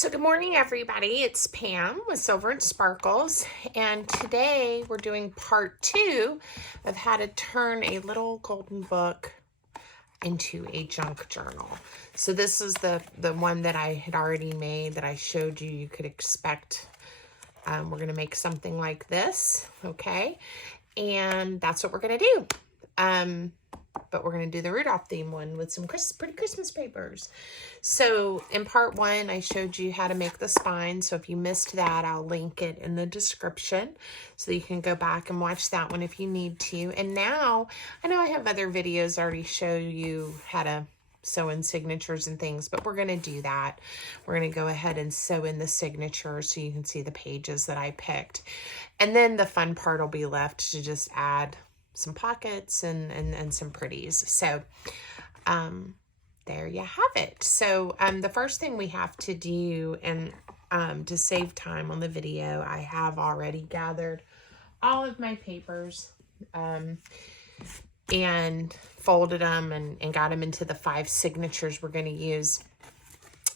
So good morning, everybody. It's Pam with Silver and Sparkles, and today we're doing part 2 of how to turn a little golden book into a junk journal. So this is the one that I had already made that I showed you could expect. We're going to make something like this, okay? And that's what we're going to do. But we're going to do the Rudolph theme one with some pretty Christmas papers. So in part 1, I showed you how to make the spine. So if you missed that, I'll link it in the description so you can go back and watch that one if you need to. And now, I know I have other videos already show you how to sew in signatures and things, but we're going to do that. We're going to go ahead and sew in the signatures so you can see the pages that I picked. And then the fun part will be left to just add some pockets and some pretties. So there you have it. So the first thing we have to do, and to save time on the video, I have already gathered all of my papers and folded them and got them into the 5 signatures we're going to use.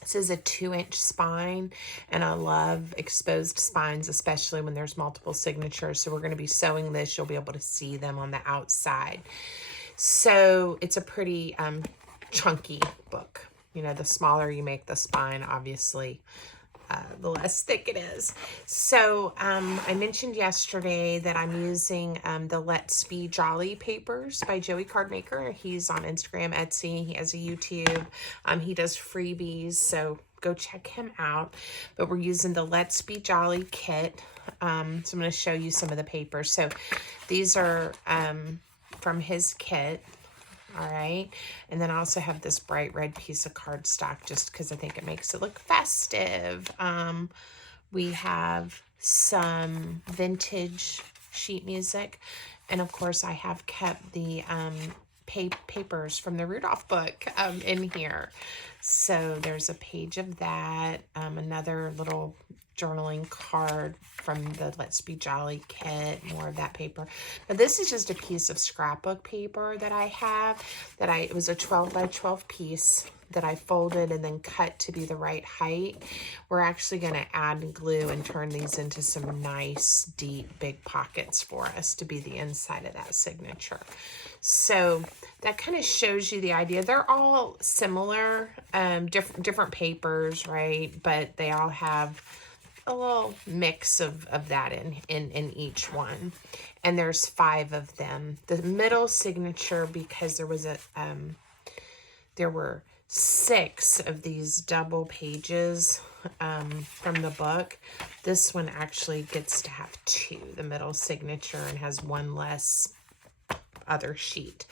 This is a 2-inch spine, and I love exposed spines, especially when there's multiple signatures. So we're going to be sewing this. You'll be able to see them on the outside. So it's a pretty chunky book. You know, the smaller you make the spine, obviously, the less thick it is. So I mentioned yesterday that I'm using the Let's Be Jolly papers by Joey Cardmaker. He's on Instagram, Etsy. He has a YouTube. He does freebies, so go check him out. But we're using the Let's Be Jolly kit. So I'm going to show you some of the papers. So these are from his kit. All right, and then I also have this bright red piece of cardstock just because I think it makes it look festive. We have some vintage sheet music, and of course I have kept the papers from the Rudolph book in here. So there's a page of that, another little journaling card from the Let's Be Jolly kit, more of that paper. Now this is just a piece of scrapbook paper that I have, it was a 12 by 12 piece that I folded and then cut to be the right height. We're actually going to add glue and turn these into some nice, deep, big pockets for us to be the inside of that signature. So that kind of shows you the idea. They're all similar, different papers, right? But they all have a little mix of that in each one. And there's 5 of them. The middle signature, because there was there were 6 of these double pages from the book. This one actually gets to have 2, the middle signature, and has 1 less other sheet.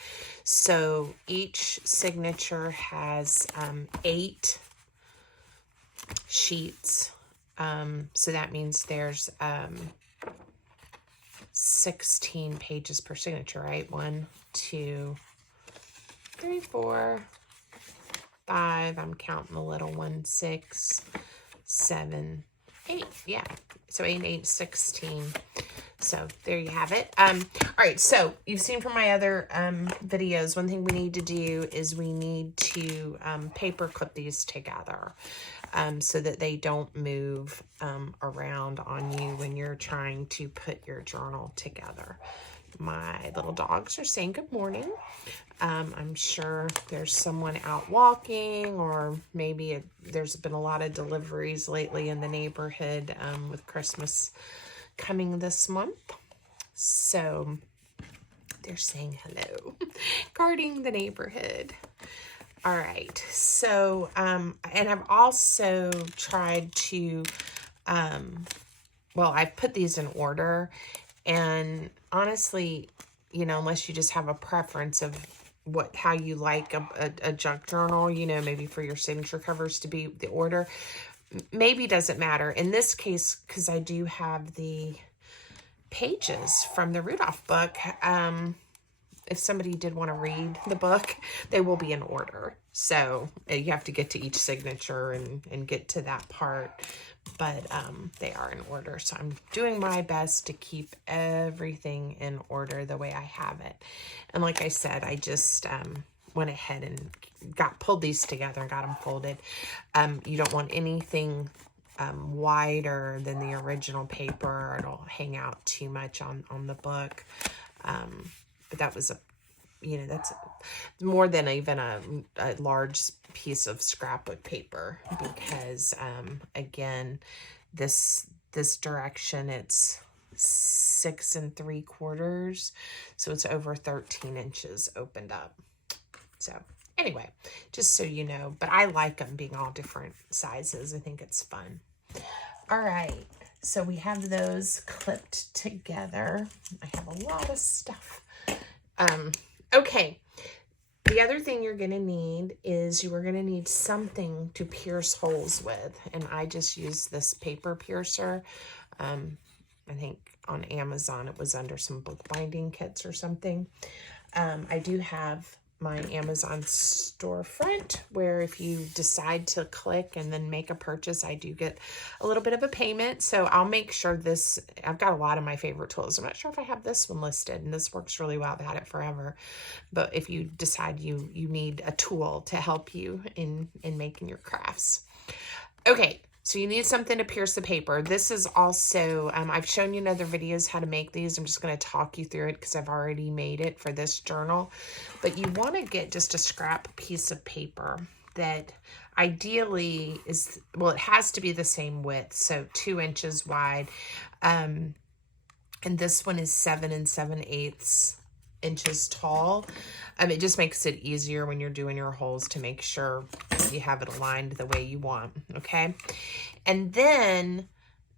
So each signature has 8 sheets. So that means there's 16 pages per signature, right? 1, 2, 3, 4, 5. I'm counting the little one. 6, 7, 8. Yeah. So 8 and 8, 16. So there you have it. All right. So you've seen from my other videos, one thing we need to do is we need to paper clip these together so that they don't move around on you when you're trying to put your journal together. My little dogs are saying good morning. I'm sure there's someone out walking, or maybe there's been a lot of deliveries lately in the neighborhood with Christmas coming this month. So they're saying hello, guarding the neighborhood. All right. So, and I've also tried to, well, I put these in order, and honestly, you know, unless you just have a preference of how you like a junk journal, you know, maybe for your signature covers to be the order, maybe doesn't matter. In this case, because I do have the pages from the Rudolph book, if somebody did want to read the book, they will be in order. So you have to get to each signature and get to that part. But they are in order. So I'm doing my best to keep everything in order the way I have it. And like I said, I just went ahead and pulled these together and got them folded. You don't want anything wider than the original paper, or it'll hang out too much on the book. But that was that's more than even a large piece of scrapbook paper, because again, this direction, it's 6 3/4, so it's over 13 inches opened up. So anyway, just so you know, but I like them being all different sizes. I think it's fun. All right, so we have those clipped together. I have a lot of stuff. Okay, the other thing you're gonna need is you are gonna need something to pierce holes with, and I just use this paper piercer. I think on Amazon it was under some bookbinding kits or something. I do have my Amazon storefront, where if you decide to click and then make a purchase, I do get a little bit of a payment. So I'll make sure I've got a lot of my favorite tools. I'm not sure if I have this one listed, and this works really well. I've had it forever. But if you decide you need a tool to help you in making your crafts. Okay, so you need something to pierce the paper. This is also, I've shown you in other videos how to make these. I'm just going to talk you through it because I've already made it for this journal. But you want to get just a scrap piece of paper that ideally is, well, it has to be the same width, so 2 inches wide. And this one is 7 7/8 inches tall. It just makes it easier when you're doing your holes to make sure you have it aligned the way you want, okay? And then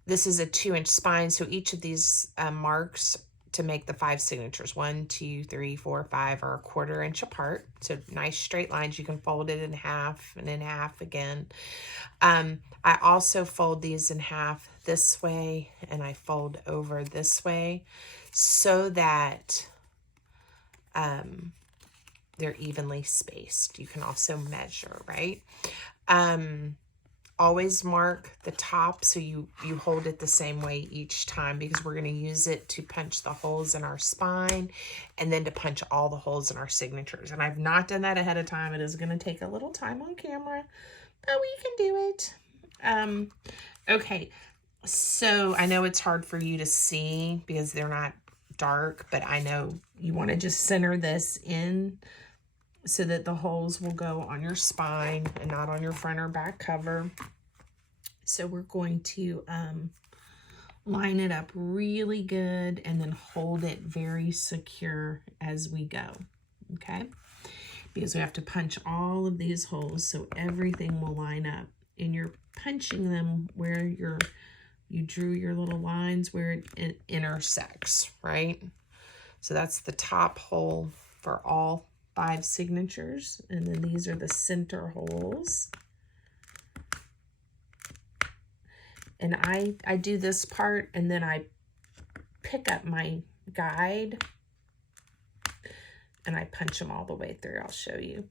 this is a 2-inch spine, so each of these marks to make the 5 signatures, 1, 2, 3, 4, 5 are 1/4 inch apart. So nice straight lines. You can fold it in half and in half again. I also fold these in half this way, and I fold over this way so that they're evenly spaced. You can also measure, right? Always mark the top so you hold it the same way each time, because we're going to use it to punch the holes in our spine and then to punch all the holes in our signatures. And I've not done that ahead of time. It is going to take a little time on camera, but we can do it. Okay, so I know it's hard for you to see because they're not dark, but I know you want to just center this in so that the holes will go on your spine and not on your front or back cover. So we're going to line it up really good and then hold it very secure as we go, okay? Because we have to punch all of these holes so everything will line up. And you're punching them where you drew your little lines where it intersects, right? So that's the top hole for all 5 signatures, and then these are the center holes. And I do this part, and then I pick up my guide and I punch them all the way through. I'll show you.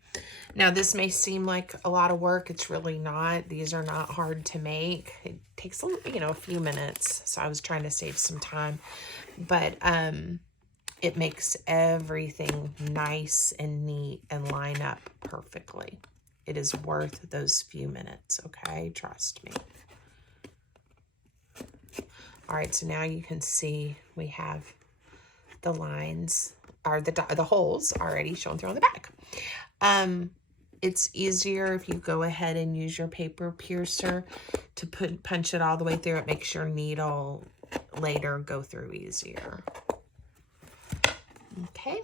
Now, this may seem like a lot of work. It's really not. These are not hard to make. It takes a few minutes, so I was trying to save some time, but it makes everything nice and neat and line up perfectly. It is worth those few minutes, okay? Trust me. All right, so now you can see we have the lines, or the holes already shown through on the back. It's easier if you go ahead and use your paper piercer to punch it all the way through. It makes your needle later go through easier. Okay.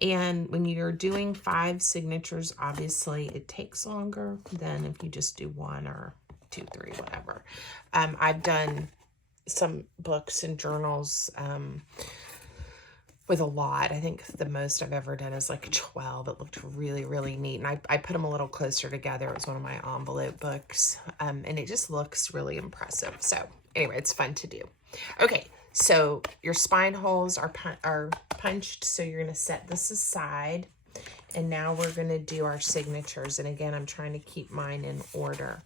And when you're doing 5 signatures, obviously it takes longer than if you just do 1 or 2, 3, whatever. I've done some books and journals with a lot. I think the most I've ever done is like 12. It looked really, really neat. And I put them a little closer together. It was one of my envelope books. And it just looks really impressive. So anyway, it's fun to do. Okay, so your spine holes are punched. So you're going to set this aside. And now we're going to do our signatures. And again, I'm trying to keep mine in order.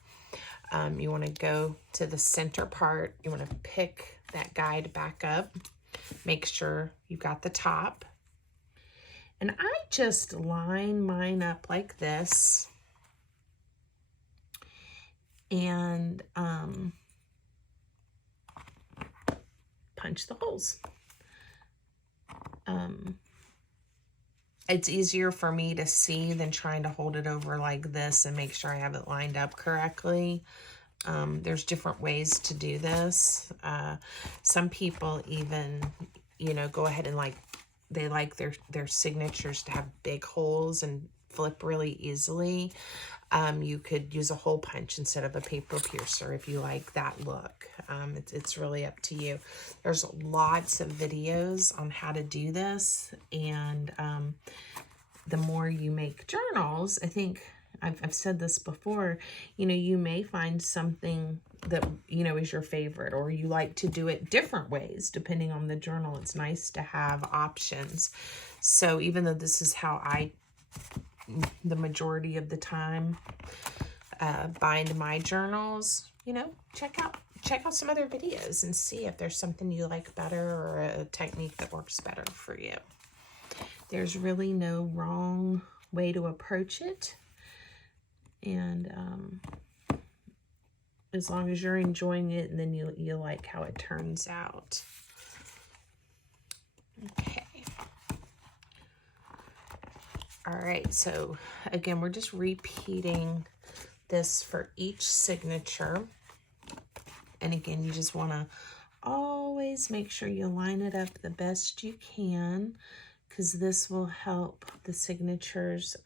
You want to go to the center part. You want to pick that guide back up. Make sure you've got the top. And I just line mine up like this. And punch the holes. It's easier for me to see than trying to hold it over like this and make sure I have it lined up correctly. There's different ways to do this. Some people even, you know, go ahead and they like their signatures to have big holes and flip really easily. You could use a hole punch instead of a paper piercer if you like that look. It's really up to you. There's lots of videos on how to do this, and the more you make journals, I think I've said this before, you know, you may find something that, you know, is your favorite, or you like to do it different ways depending on the journal. It's nice to have options. So even though this is how I, the majority of the time, bind my journals, you know, check out some other videos and see if there's something you like better or a technique that works better for you. There's really no wrong way to approach it. And as long as you're enjoying it, and then you like how it turns out. Okay. All right, so again, we're just repeating this for each signature. And again, you just want to always make sure you line it up the best you can, because this will help the signatures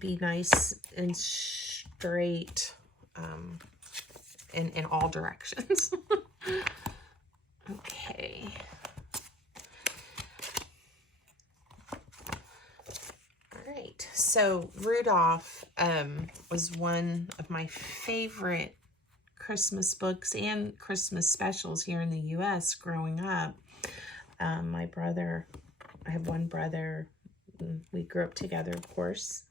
be nice and straight in all directions. Okay. All right. So Rudolph was one of my favorite Christmas books and Christmas specials here in the U.S. growing up. My brother, I have one brother. We grew up together, of course.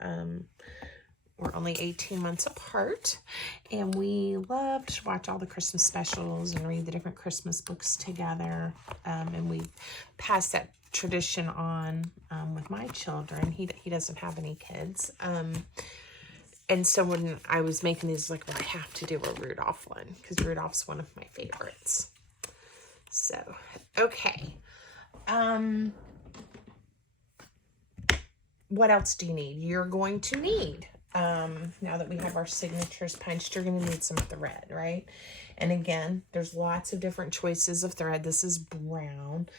We're only 18 months apart, and we loved to watch all the Christmas specials and read the different Christmas books together. And we passed that tradition on with my children. He doesn't have any kids. And so when I was making these, like, well, I have to do a Rudolph one because Rudolph's one of my favorites. So, okay. What else do you need? You're going to need, now that we have our signatures punched, you're going to need some thread, right? And again, there's lots of different choices of thread. This is brown.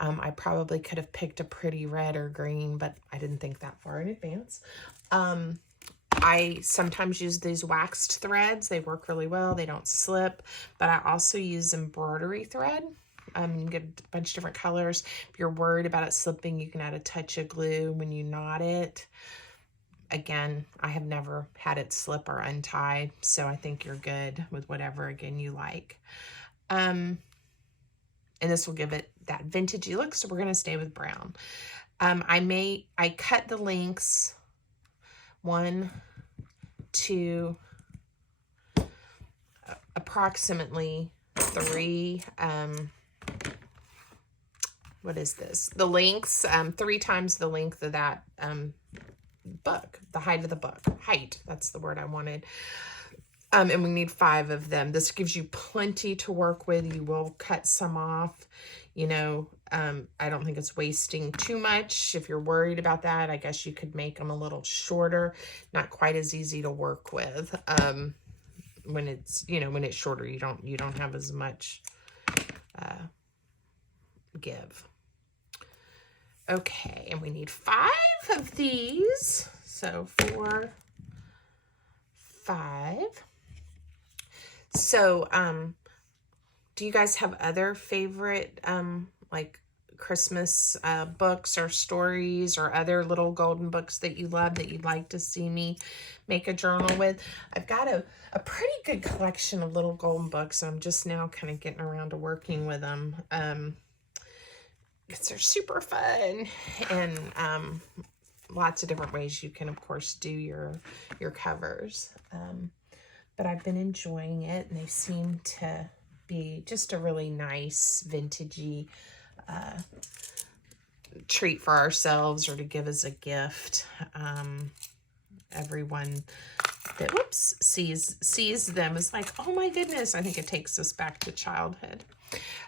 I probably could have picked a pretty red or green, but I didn't think that far in advance. I sometimes use these waxed threads. They work really well. They don't slip, but I also use embroidery thread. You can get a bunch of different colors. If you're worried about it slipping, you can add a touch of glue when you knot it. Again, I have never had it slip or untie, so I think you're good with whatever, again, you like. And this will give it that vintagey look, so we're going to stay with brown. I cut the lengths 1, 2, approximately 3, what is this? The lengths, 3 times the length of that book, the height of the book. Height, that's the word I wanted. And we need 5 of them. This gives you plenty to work with. You will cut some off. You know, I don't think it's wasting too much. If you're worried about that, I guess you could make them a little shorter. Not quite as easy to work with. When it's, you know, when it's shorter, you don't have as much give. Okay, and we need 5 of these. So 4, 5. So, do you guys have other favorite, like Christmas books or stories or other little golden books that you love that you'd like to see me make a journal with? I've got a pretty good collection of little golden books. I'm just now kind of getting around to working with them. Because they're super fun, and lots of different ways you can, of course, do your covers. But I've been enjoying it, and they seem to be just a really nice, vintagey treat for ourselves or to give as a gift. Everyone that sees them is like, oh my goodness. I think it takes us back to childhood.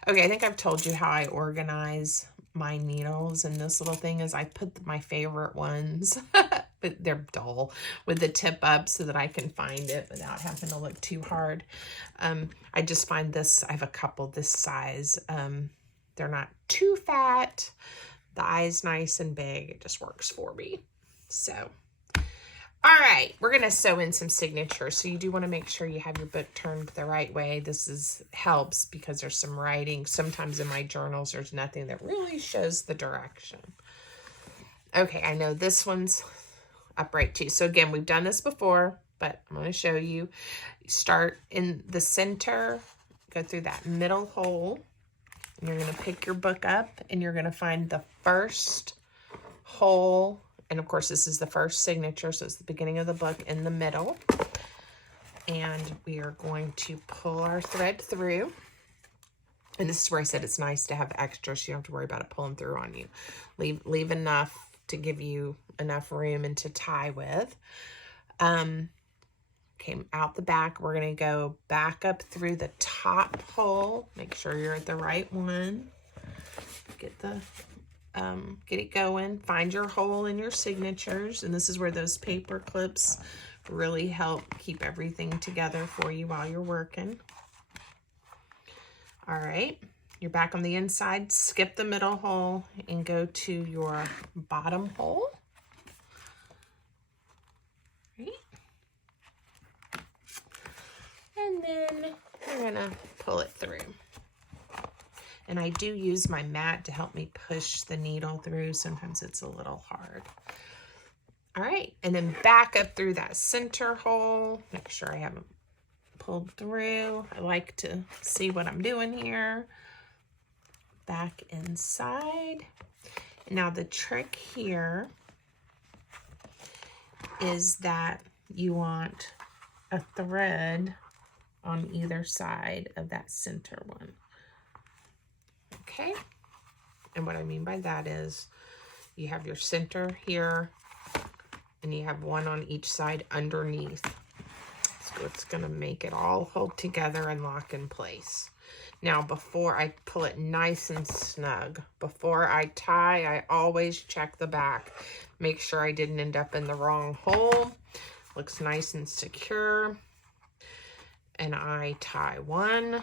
Okay, I think I've told you how I organize my needles, and this little thing is I put my favorite ones, but they're dull, with the tip up so that I can find it without having to look too hard. I just find this, I have a couple this size. They're not too fat. The eye's nice and big. It just works for me. So, all right, we're going to sew in some signatures. So you do want to make sure you have your book turned the right way. This helps because there's some writing. Sometimes in my journals, there's nothing that really shows the direction. Okay, I know this one's upright too. So again, we've done this before, but I'm going to show you. Start in the center, go through that middle hole. And you're going to pick your book up and you're going to find the first hole. And of course, this is the first signature. So it's the beginning of the book in the middle. And we are going to pull our thread through. And this is where I said it's nice to have extra so you don't have to worry about it pulling through on you. Leave enough to give you enough room and to tie with. Came out the back. We're going to go back up through the top hole. Make sure you're at the right one. Get it going. Find your hole in your signatures. And this is where those paper clips really help keep everything together for you while you're working. All right. You're back on the inside. Skip the middle hole and go to your bottom hole. Right. And then you're gonna pull it through. And I do use my mat to help me push the needle through. Sometimes it's a little hard. All right, and then back up through that center hole. Make sure I haven't pulled through. I like to see what I'm doing here. Back inside. Now the trick here is that you want a thread on either side of that center one. Okay, and what I mean by that is you have your center here and you have one on each side underneath. So it's going to make it all hold together and lock in place. Now before I pull it nice and snug, before I tie, I always check the back. Make sure I didn't end up in the wrong hole. Looks nice and secure. And I tie 1,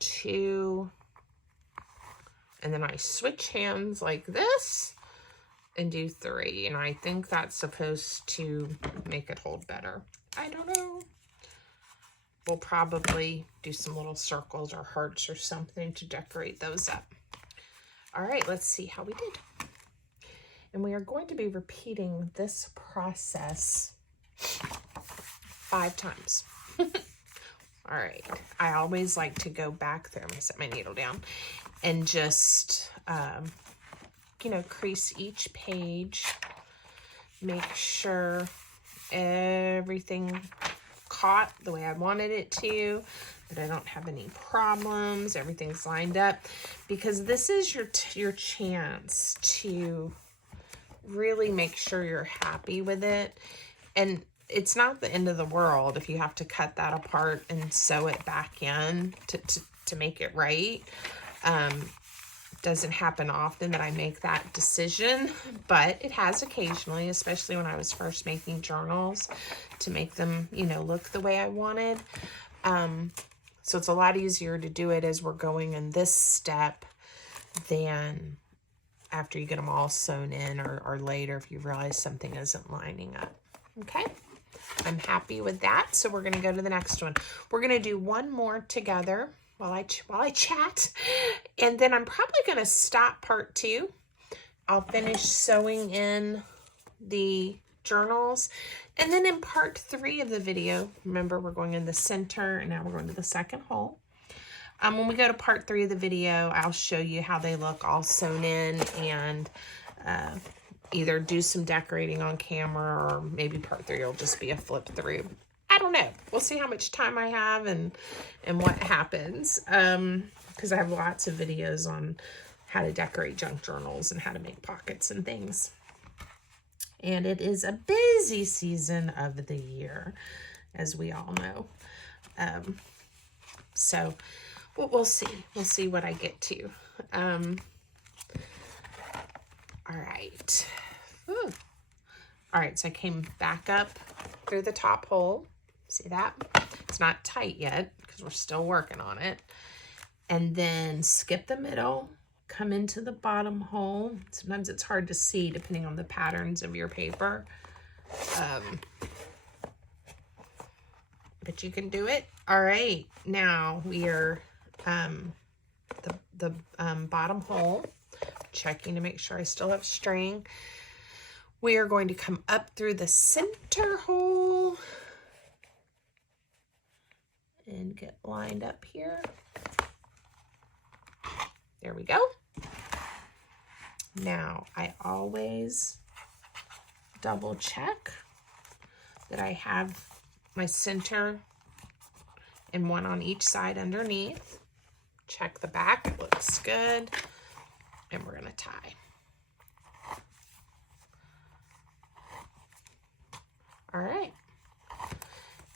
2, and then I switch hands like this and do 3. And I think that's supposed to make it hold better. I don't know. We'll probably do some little circles or hearts or something to decorate those up. All right, let's see how we did. And we are going to be repeating this process 5 times. All right, I always like to go back there. I'm gonna set my needle down and just, crease each page. Make sure everything caught the way I wanted it to, that I don't have any problems. Everything's lined up, because this is your chance to really make sure you're happy with it. And it's not the end of the world if you have to cut that apart and sew it back in to make it right. Doesn't happen often that I make that decision, but it has occasionally, especially when I was first making journals, to make them, look the way I wanted. So it's a lot easier to do it as we're going in this step than after you get them all sewn in or later if you realize something isn't lining up. Okay, I'm happy with that. So we're going to go to the next one. We're going to do one more together while I chat, and then I'm probably going to stop part 2. I'll finish sewing in the journals, and then in part 3 of the video, remember we're going in the center, and now we're going to the second hole. When we go to part 3 of the video, I'll show you how they look all sewn in, and either do some decorating on camera, or maybe part 3 will just be a flip through. I don't know. We'll see how much time I have and what happens. Because I have lots of videos on how to decorate junk journals and how to make pockets and things. And it is a busy season of the year, as we all know. So we'll see. We'll see what I get to. All right. Ooh. All right, so I came back up through the top hole. See that? It's not tight yet because we're still working on it. And then skip the middle, come into the bottom hole. Sometimes it's hard to see depending on the patterns of your paper. But you can do it. All right, now we are the bottom hole, checking to make sure I still have string. We are going to come up through the center hole and get lined up here. There we go. Now, I always double check that I have my center and one on each side underneath. Check the back, it looks good. And we're gonna tie. All right.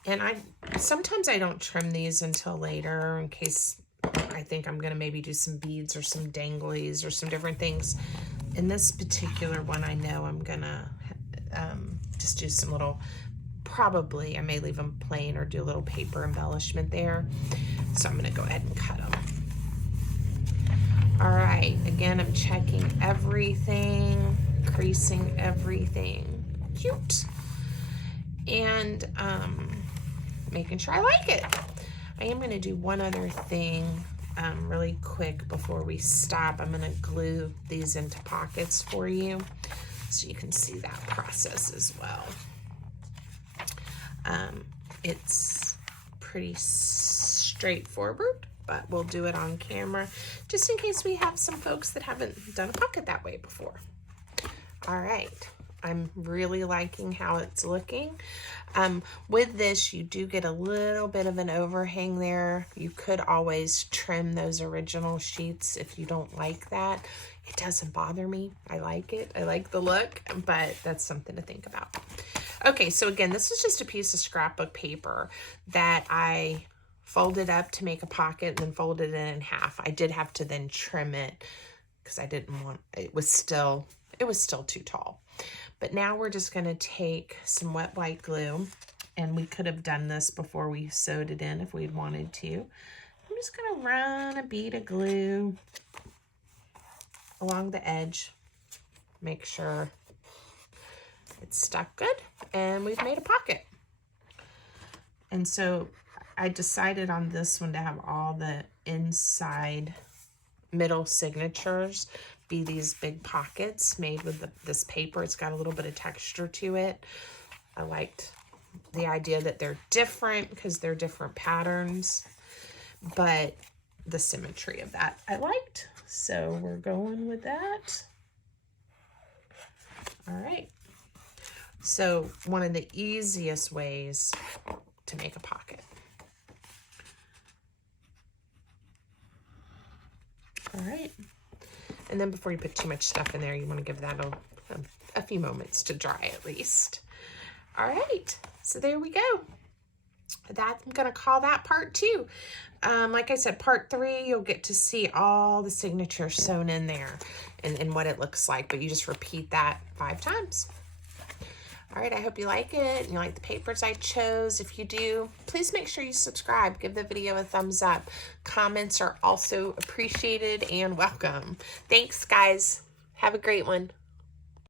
And sometimes I don't trim these until later in case I think I'm gonna maybe do some beads or some danglies or some different things. In this particular one, I know I'm gonna just do some little, probably I may leave them plain or do a little paper embellishment there. So I'm gonna go ahead and cut them. All right, again, I'm checking everything, creasing everything. Cute. And making sure I like it. I am gonna do one other thing really quick before we stop. I'm gonna glue these into pockets for you so you can see that process as well. It's pretty straightforward, but we'll do it on camera just in case we have some folks that haven't done a pocket that way before. All right. I'm really liking how it's looking. With this, you do get a little bit of an overhang there. You could always trim those original sheets if you don't like that. It doesn't bother me. I like it. I like the look, but that's something to think about. Okay, so again, this is just a piece of scrapbook paper that I folded up to make a pocket and then folded it in half. I did have to then trim it because I didn't want, it was still too tall. But now we're just going to take some wet white glue, and we could have done this before we sewed it in if we'd wanted to. I'm just going to run a bead of glue along the edge, make sure it's stuck good, and we've made a pocket. And so I decided on this one to have all the inside middle signatures be these big pockets made with this paper. It's got a little bit of texture to it. I liked the idea that they're different because they're different patterns, but the symmetry of that I liked. So we're going with that. All right. So one of the easiest ways to make a pocket. All right. And then before you put too much stuff in there, you want to give that a few moments to dry at least. All right, so there we go. I'm going to call that part 2. Like I said, part 3, you'll get to see all the signatures sewn in there and what it looks like, but you just repeat that 5 times. All right, I hope you like it and you like the papers I chose. If you do, please make sure you subscribe. Give the video a thumbs up. Comments are also appreciated and welcome. Thanks, guys. Have a great one.